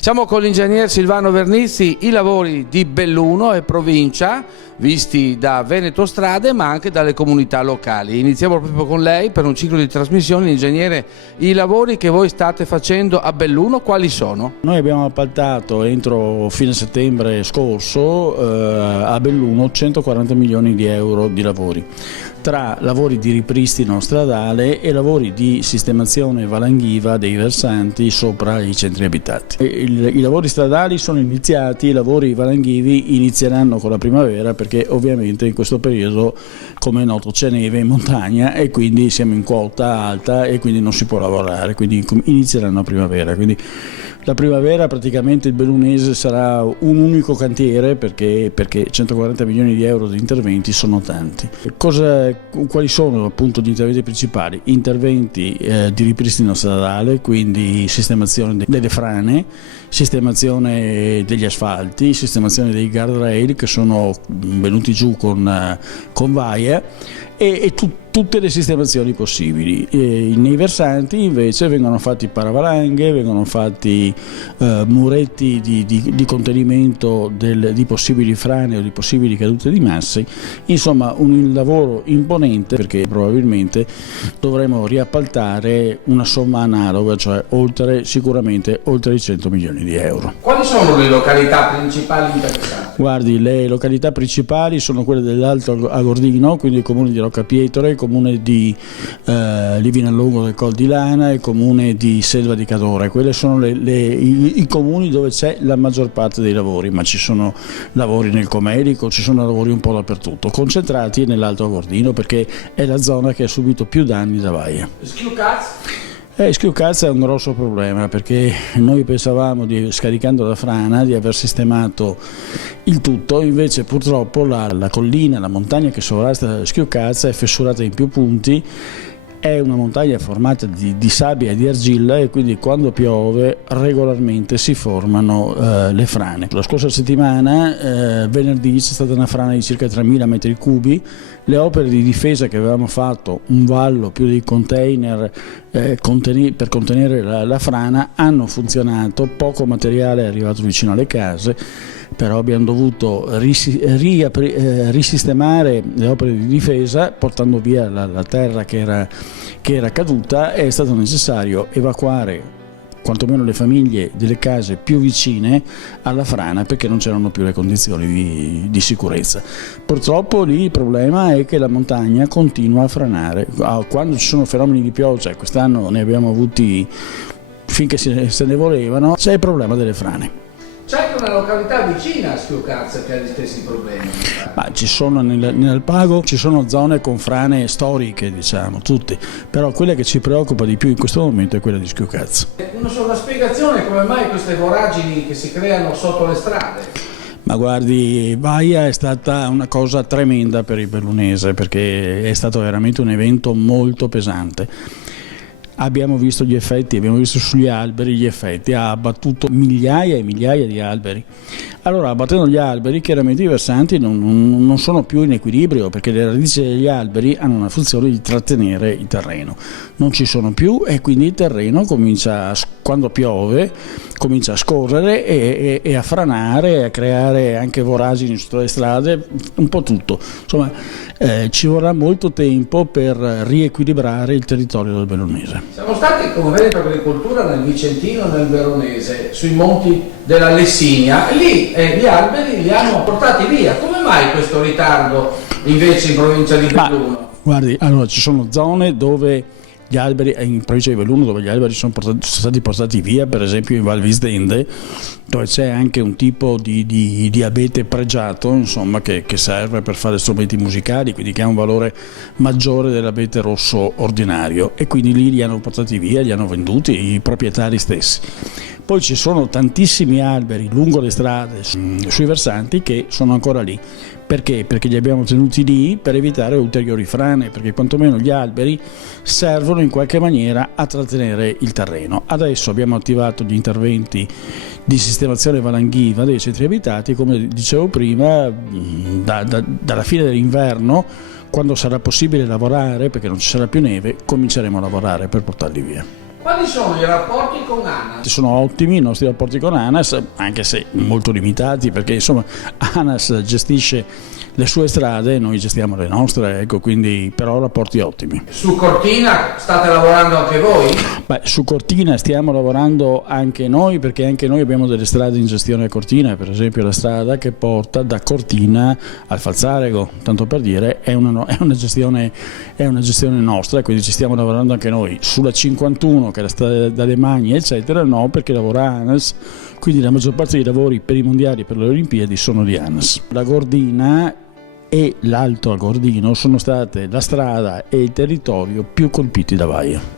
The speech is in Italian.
Siamo con l'ingegner Silvano Vernizzi. I lavori di Belluno e provincia visti da Veneto Strade ma anche dalle comunità locali. Iniziamo proprio con lei per un ciclo di trasmissioni. Ingegnere, i lavori che voi state facendo a Belluno quali sono? Noi abbiamo appaltato entro fine settembre scorso a Belluno 140 milioni di euro di lavori, tra lavori di ripristino stradale e lavori di sistemazione valanghiva dei versanti sopra i centri abitati. I lavori stradali sono iniziati, i lavori valanghivi inizieranno con la primavera perché ovviamente in questo periodo, come è noto, c'è neve in montagna e quindi siamo in quota alta e quindi non si può lavorare, quindi inizieranno a primavera. Quindi la primavera praticamente il bellunese sarà un unico cantiere perché 140 milioni di euro di interventi sono tanti. Quali sono appunto gli interventi principali? Interventi di ripristino stradale, quindi sistemazione delle frane, sistemazione degli asfalti, sistemazione dei guardrail che sono venuti giù con vaie e tutte le sistemazioni possibili. Nei versanti invece vengono fatti paravalanghe, vengono fatti muretti di contenimento di possibili frane o di possibili cadute di massi, insomma un lavoro imponente perché probabilmente dovremo riappaltare una somma analoga, cioè sicuramente oltre i 100 milioni di euro. Quali sono le località principali interessate? Guardi, le località principali sono quelle dell'Alto Agordino, quindi il comune di Roccapietore, il comune di Livinallongo del Col di Lana e il comune di Selva di Cadore. Quelli sono i comuni dove c'è la maggior parte dei lavori, ma ci sono lavori nel Comelico, ci sono lavori un po' dappertutto, concentrati nell'Alto Agordino perché è la zona che ha subito più danni da vaia. Schiucazza è un grosso problema perché noi pensavamo, scaricando la frana, di aver sistemato il tutto, invece purtroppo la collina, la montagna che sovrasta Schiucazza è fessurata in più punti. È una montagna formata di sabbia e di argilla e quindi quando piove regolarmente si formano le frane. La scorsa settimana, venerdì, c'è stata una frana di circa 3.000 metri cubi. Le opere di difesa che avevamo fatto, un vallo più dei container per contenere la frana, hanno funzionato, poco materiale è arrivato vicino alle case, però abbiamo dovuto risistemare le opere di difesa portando via la terra che era caduta. È stato necessario evacuare quantomeno le famiglie delle case più vicine alla frana perché non c'erano più le condizioni di sicurezza. Purtroppo lì il problema è che la montagna continua a franare. Quando ci sono fenomeni di pioggia, quest'anno ne abbiamo avuti finché se ne volevano, c'è il problema delle frane. C'è anche una località vicina a Schiucazza che ha gli stessi problemi. Ma ci sono nell'Alpago, ci sono zone con frane storiche, diciamo, tutte, però quella che ci preoccupa di più in questo momento è quella di Schiucazza. Una sola spiegazione: come mai queste voragini che si creano sotto le strade? Ma guardi, Vaia è stata una cosa tremenda per il bellunese perché è stato veramente un evento molto pesante. Abbiamo visto gli effetti, abbiamo visto sugli alberi gli effetti, ha abbattuto migliaia e migliaia di alberi. Allora, abbattendo gli alberi, chiaramente i versanti non sono più in equilibrio perché le radici degli alberi hanno una funzione di trattenere il terreno. Non ci sono più e quindi il terreno quando piove, comincia a scorrere e a franare, a creare anche voragini sotto le strade, un po' tutto. Insomma, ci vorrà molto tempo per riequilibrare il territorio del bellunese. Siamo stati come Veneto Agricoltura nel Vicentino e nel Veronese, sui monti della Lessinia, e lì gli alberi li hanno portati via. Come mai questo ritardo invece in provincia di Belluno? Guardi, allora ci sono zone dove gli alberi, in provincia di Belluno, dove gli alberi sono stati portati via, per esempio in Val Visdende, dove c'è anche un tipo di abete pregiato, insomma, che serve per fare strumenti musicali, quindi che ha un valore maggiore dell'abete rosso ordinario, e quindi lì li hanno portati via, li hanno venduti i proprietari stessi. Poi ci sono tantissimi alberi lungo le strade, sui versanti, che sono ancora lì. Perché? Perché li abbiamo tenuti lì per evitare ulteriori frane, perché quantomeno gli alberi servono in qualche maniera a trattenere il terreno. Adesso abbiamo attivato gli interventi di sistemazione valanghiva dei centri abitati, come dicevo prima, dalla fine dell'inverno, quando sarà possibile lavorare, perché non ci sarà più neve, cominceremo a lavorare per portarli via. Quali sono i rapporti con ANAS? Sono ottimi i nostri rapporti con ANAS, anche se molto limitati, perché insomma ANAS gestisce le sue strade, noi gestiamo le nostre, ecco, quindi però rapporti ottimi. Su Cortina state lavorando anche voi? Beh, su Cortina stiamo lavorando anche noi, perché anche noi abbiamo delle strade in gestione a Cortina, per esempio la strada che porta da Cortina al Falzarego, tanto per dire, è una gestione nostra, quindi ci stiamo lavorando anche noi. Sulla 51, che è la strada dalle Magne, eccetera, no, perché lavora ANAS, quindi la maggior parte dei lavori per i mondiali e per le Olimpiadi sono di ANAS. La Gordina e l'Alto Agordino sono state la strada e il territorio più colpiti da Vaia.